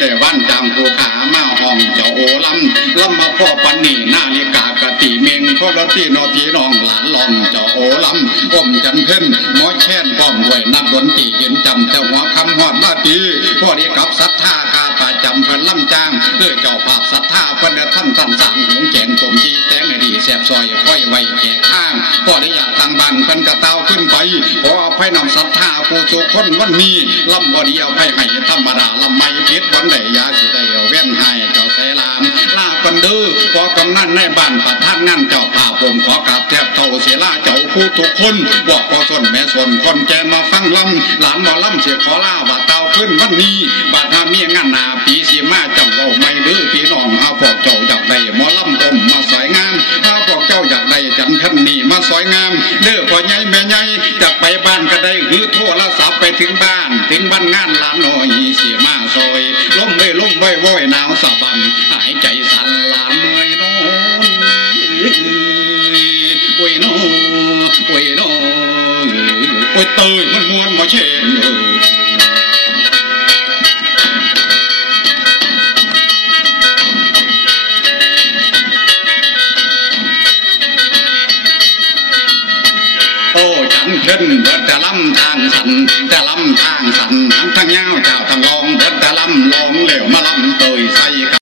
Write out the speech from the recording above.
ได้วันจางผู้ขามาห้องเจ้าโอลำลำมาพ่อปันนี่นาฬิกากะติเมงโทรที่นอพี่น้องหลานลองเจ้าโอลำอมจันเพิ่นหมอแช่นป้อมด้วยนักดนตรีเย็นจำเจ้าหัวคำฮอดมาตีพ่อดีกับศรัทธากาประจำเพิ่นลำจ้างเพื่อเจ้าภาพศรัทธาเพิ่นได้ทำสั่นสางหงแจงตมจีแตงให้ดีแสบซอยค่อยไว้แจกข้างพ่อได้อยากตั้งบ้านเพิ่นกระเต้าขึ้นไปขออภัยนำศรัทธาผู้สุคนวันนี้ลำบ่ดีเอาไปให้ธรรมดาลำ วันใดยาสิได้เอาเว้นให้เจ้าแสลาม ลาปันดื้อขอกำนันในบ้านประท่านงานเจ้าภาพผมขอกราบแทบเท่าเสียลาเจ้าผู้ทุกคนบอกพอส่วนแม่ส่วนคนแกมาฟังลำหลานหมอลำเสียขอลาว่าเตาขึ้นวันนี้บาดหาเมียงานนาปีสีมาจังเราไม่ดื้อพี่น้องหาพวกเจ้าอยากได้หมอลำอมมาสวยงามหาพวกเจ้าอยากได้จันทันนี่มาสวยงามเด้อ ใหญ่จะไปบ้านก็ได้หรือโทรศัพท์ไปถึงบ้าน ถึงบ้านงานหลานน้อยเสียมาซอยล้มไม่ล้มไม่ว้อยหนาวสะบันหายใจสั่นหลานเมื่อยน้อยโอ้ยน้อโอ้ยน้อโอ้ยเตยมันมวนมาเช่นเออ ทั้งเพิ่นเบิดแต่ลำทางสันแต่ลำทางสันทั้งทั้งยาวเจ้าทั้งลองเบิดแต่ลำลองเหลวมาลำเตยใส่